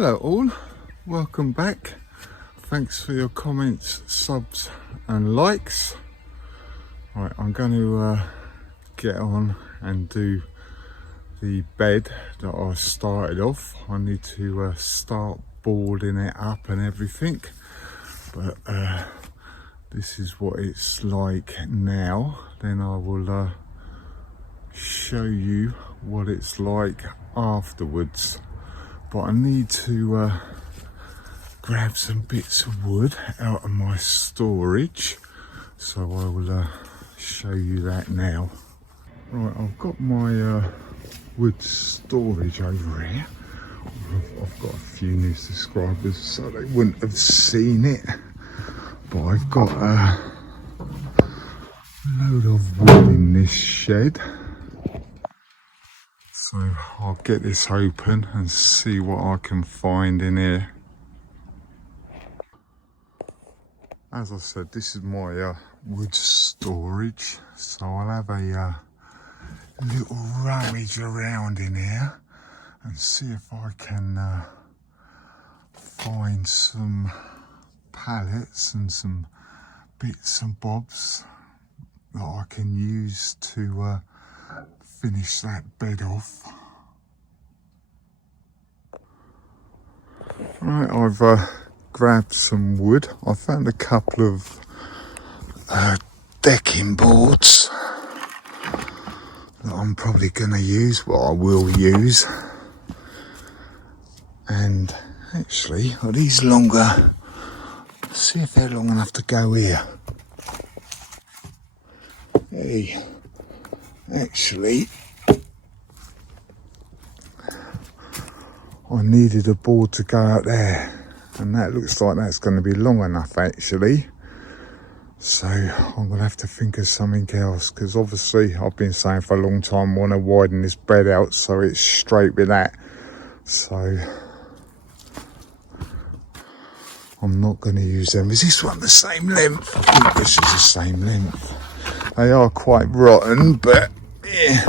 Hello all, welcome back. Thanks for your comments, subs and likes. Right, I'm going to get on and do the bed that I started off. I need to start boarding it up and everything, but this is what it's like now. Then I will show you what it's like afterwards. But I need to grab some bits of wood out of my storage, so I will show you that now. Right, I've got my wood storage over here. I've got a few new subscribers, so they wouldn't have seen it, but I've got a load of wood in this shed. So I'll get this open and see what I can find in here. As I said, this is my wood storage, so I'll have a little rummage around in here and see if I can find some pallets and some bits and bobs that I can use to finish that bed off. Right, I've grabbed some wood. I found a couple of decking boards that I'm probably going to use, well I will use. And actually, are these longer? Let's see if they're long enough to go here. Hey. Actually, I needed a board to go out there, and that looks like that's going to be long enough actually. So I'm going to have to think of something else, because obviously I've been saying for a long time I want to widen this bed out so it's straight with that. So I'm not going to use them. Is this one the same length? I think this is the same length. They are quite rotten, but yeah.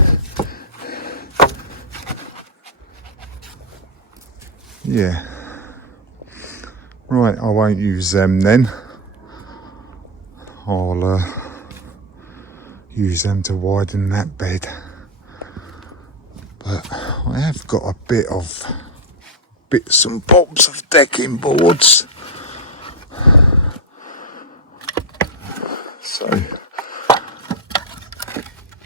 Right, I won't use them then. I'll use them to widen that bed. But I have got a bit of bits and bobs of decking boards. So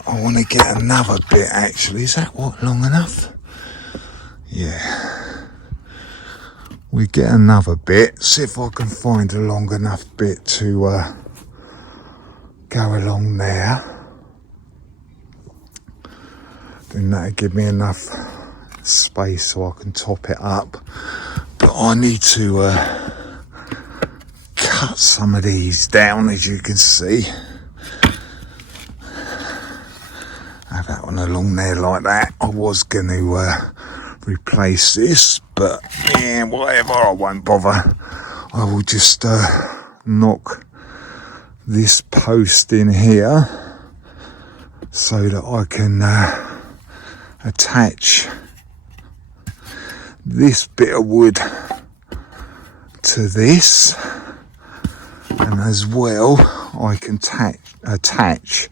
I want to get another bit actually. Is that what, long enough? Yeah. We get another bit. See if I can find a long enough bit to go along there. Then that'll give me enough space so I can top it up. But I need to cut some of these down, as you can see. Have that one along there like that. I was going to replace this, but yeah, whatever, I won't bother. I will just knock this post in here so that I can attach this bit of wood to this, and as well I can attach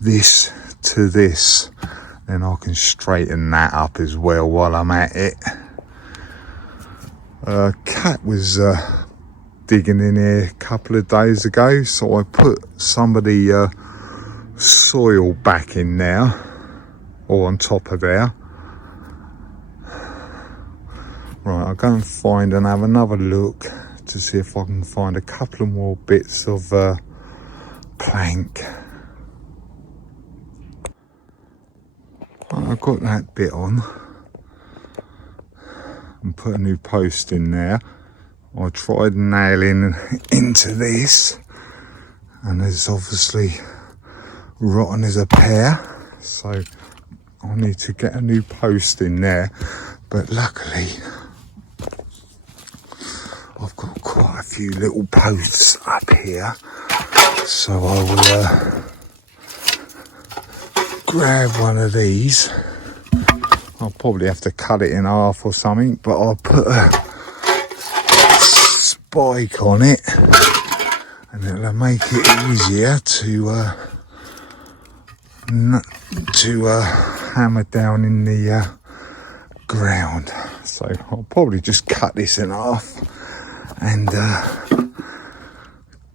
this to this. Then I can straighten that up as well while I'm at it. Cat was digging in here a couple of days ago, so I put some of the soil back in there, or on top of there. Right, I'll go and find and have another look to see if I can find a couple of more bits of plank. I've got that bit on and put a new post in there. I tried nailing into this, and it's obviously rotten as a pear, so I need to get a new post in there. But luckily I've got quite a few little posts up here, so I will grab one of these. I'll probably have to cut it in half or something, but I'll put a spike on it and it'll make it easier to hammer down in the ground. So I'll probably just cut this in half and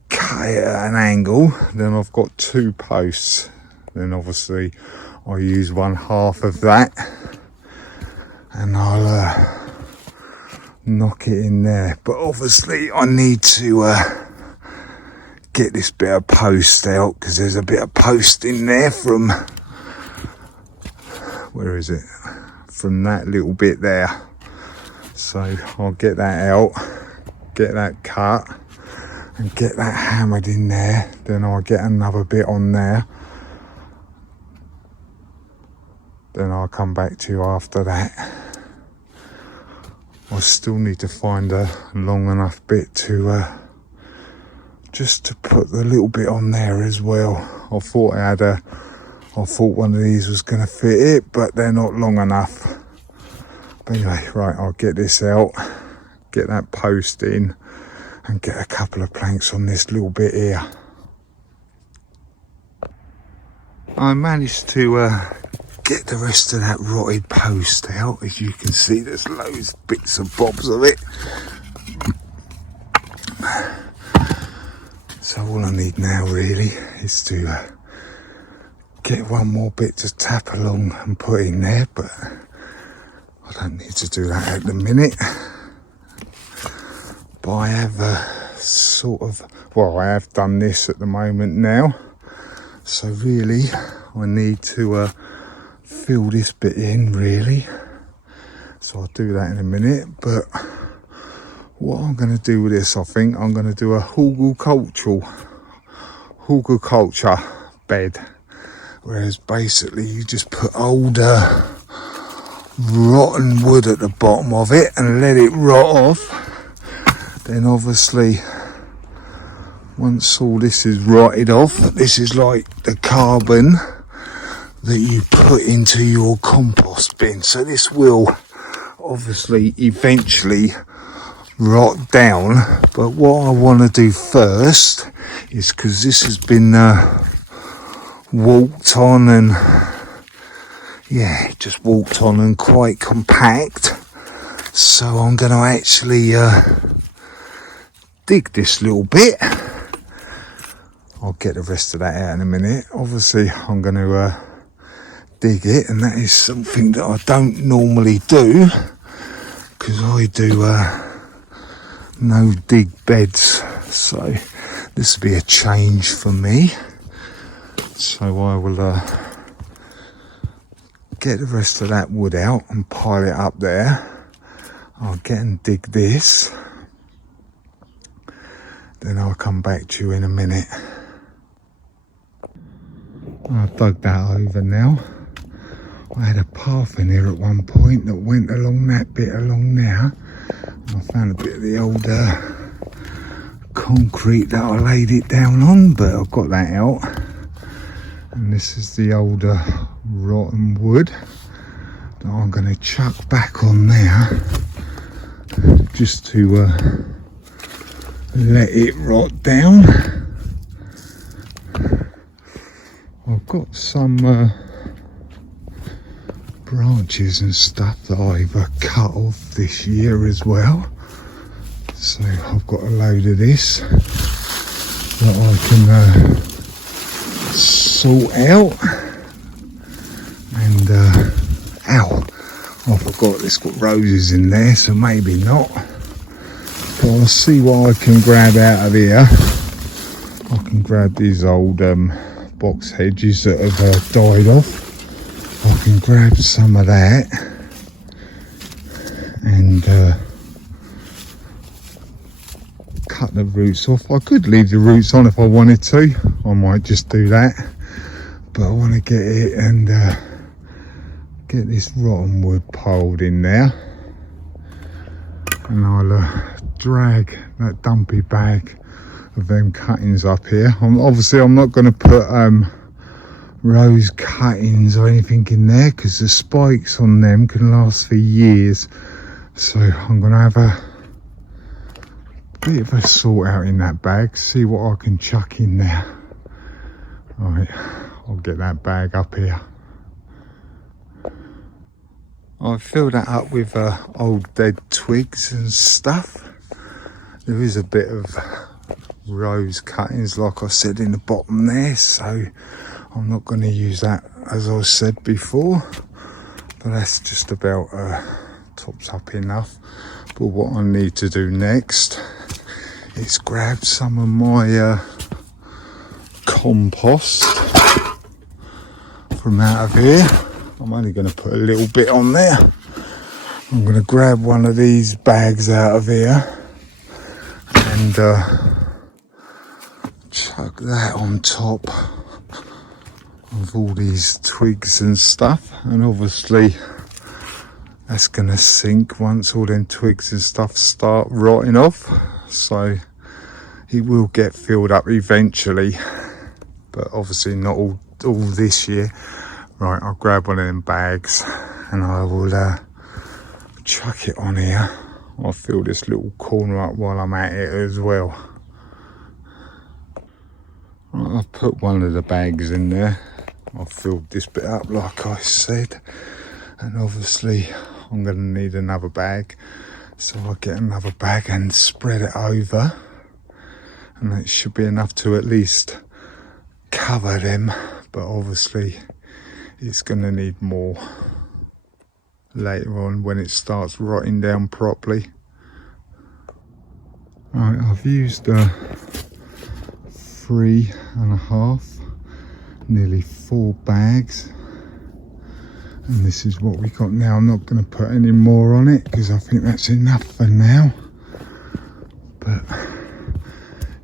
cut it at an angle. Then I've got 2 posts. Then obviously I'll use 1/2 of that and I'll knock it in there. But obviously I need to get this bit of post out, because there's a bit of post in there from, where is it, from that little bit there. So I'll get that out, get that cut and get that hammered in there. Then I'll get another bit on there. Then I'll come back to you after that. I still need to find a long enough bit to just to put the little bit on there as well. I thought one of these was going to fit it, but they're not long enough. But anyway, right, I'll get this out, get that post in and get a couple of planks on this little bit here. I managed to get the rest of that rotted post out. As you can see, there's loads of bits and bobs of it. So all I need now really is to get one more bit to tap along and put in there, but I don't need to do that at the minute. But I have I have done this at the moment now. So really I need to fill this bit in really. So I'll do that in a minute. But what I'm going to do with this, I think I'm going to do a HUGELKULTUR bed. Whereas basically you just put older rotten wood at the bottom of it and let it rot off. Then obviously once all this is rotted off, this is like the carbon that you put into your compost bin. So this will obviously eventually rot down, but what I want to do first is, because this has been walked on and just walked on and quite compact, so I'm going to actually dig this little bit. I'll get the rest of that out in a minute. Obviously I'm going to dig it, and that is something that I don't normally do, because I do no dig beds, so this will be a change for me. So I will get the rest of that wood out and pile it up there. I'll get and dig this, then I'll come back to you in a minute. I've dug that over now. I had a path in here at one point that went along that bit along there. I found a bit of the old concrete that I laid it down on, but I've got that out. And this is the older rotten wood that I'm going to chuck back on there, just to let it rot down. I've got some branches and stuff that I've cut off this year as well, so I've got a load of this that I can sort out. And ow, I forgot it's got roses in there, so maybe not, but I'll see what I can grab out of here. I can grab these old box hedges that have died off. I can grab some of that and cut the roots off. I could leave the roots on if I wanted to. I might just do that, but I want to get it and get this rotten wood piled in there, and I'll drag that dumpy bag of them cuttings up here. I'm not going to put rose cuttings or anything in there, because the spikes on them can last for years. So I'm gonna have a bit of a sort out in that bag, see what I can chuck in there. Right, I'll get that bag up here. I've filled that up with old dead twigs and stuff. There is a bit of rose cuttings, like I said, in the bottom there, so I'm not going to use that, as I said before, but that's just about tops up enough. But what I need to do next is grab some of my compost from out of here. I'm only going to put a little bit on there. I'm going to grab one of these bags out of here and chuck that on top of all these twigs and stuff, and obviously that's going to sink once all them twigs and stuff start rotting off, so it will get filled up eventually, but obviously not all this year. Right, I'll grab one of them bags and I will chuck it on here. I'll fill this little corner up while I'm at it as well. Right, I've put one of the bags in there. I've filled this bit up like I said, and obviously I'm going to need another bag, so I'll get another bag and spread it over, and it should be enough to at least cover them, but obviously it's going to need more later on when it starts rotting down properly. Right, I've used 3.5, nearly 4 bags, and this is what we got now. I'm not going to put any more on it because I think that's enough for now, but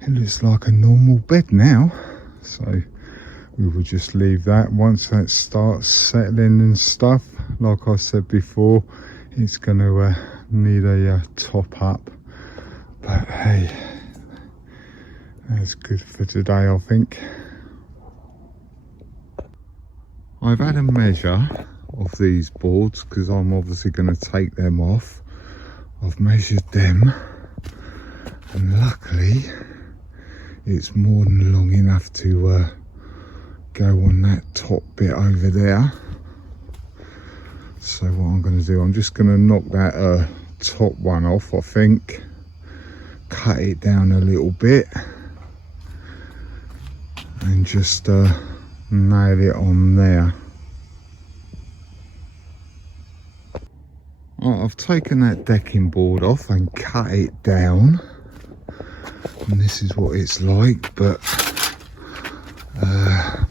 it looks like a normal bed now, so we will just leave that. Once that starts settling and stuff, like I said before, it's going to need a top up, but hey, that's good for today, I think. I've had a measure of these boards because I'm obviously going to take them off. I've measured them, and luckily it's more than long enough to go on that top bit over there. So what I'm going to do, I'm just going to knock that top one off, I think, cut it down a little bit and just nail it on there. Right, I've taken that decking board off and cut it down, and this is what it's like, but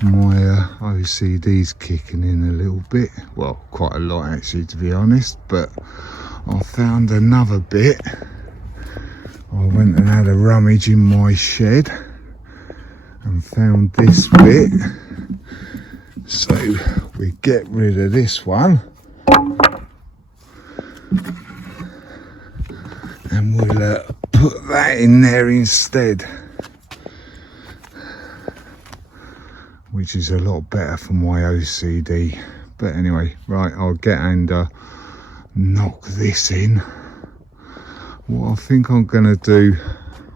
my OCD's kicking in a little bit, well, quite a lot actually, to be honest. But I found another bit. I went and had a rummage in my shed and found this bit, so we get rid of this one and we'll put that in there instead, which is a lot better for my OCD. But anyway, right, I'll get and knock this in. What I think I'm going to do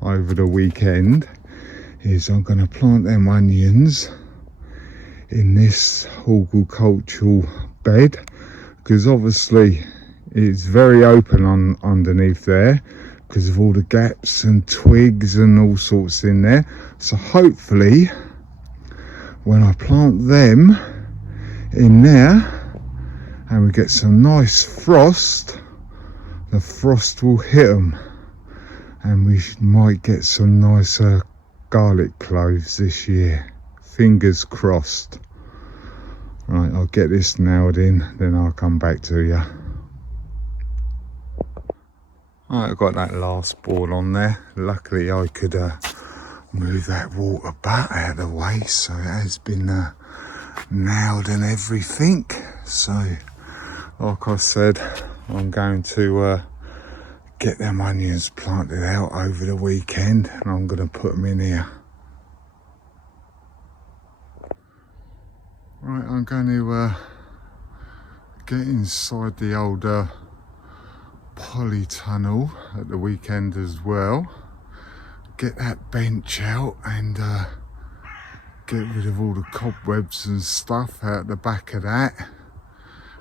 over the weekend is I'm going to plant them onions in this horticultural bed, because obviously it's very open on underneath there because of all the gaps and twigs and all sorts in there. So hopefully when I plant them in there and we get some nice frost, the frost will hit them and we might get some nice garlic cloves this year. Fingers crossed. Right, I'll get this nailed in, then I'll come back to you. Right, I've got that last board on there. Luckily I could move that water butt out of the way, so it has been nailed and everything. So like I said, I'm going to get them onions planted out over the weekend, and I'm going to put them in here. Right, I'm going to get inside the old polytunnel at the weekend as well. Get that bench out and get rid of all the cobwebs and stuff out the back of that.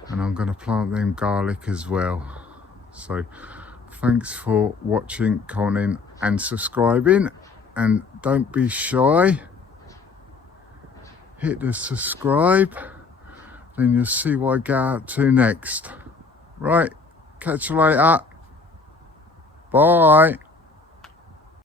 And I'm going to plant them garlic as well. So thanks for watching, commenting and subscribing, and don't be shy, hit the subscribe, then you'll see what I get up to next. Right, catch you later, bye.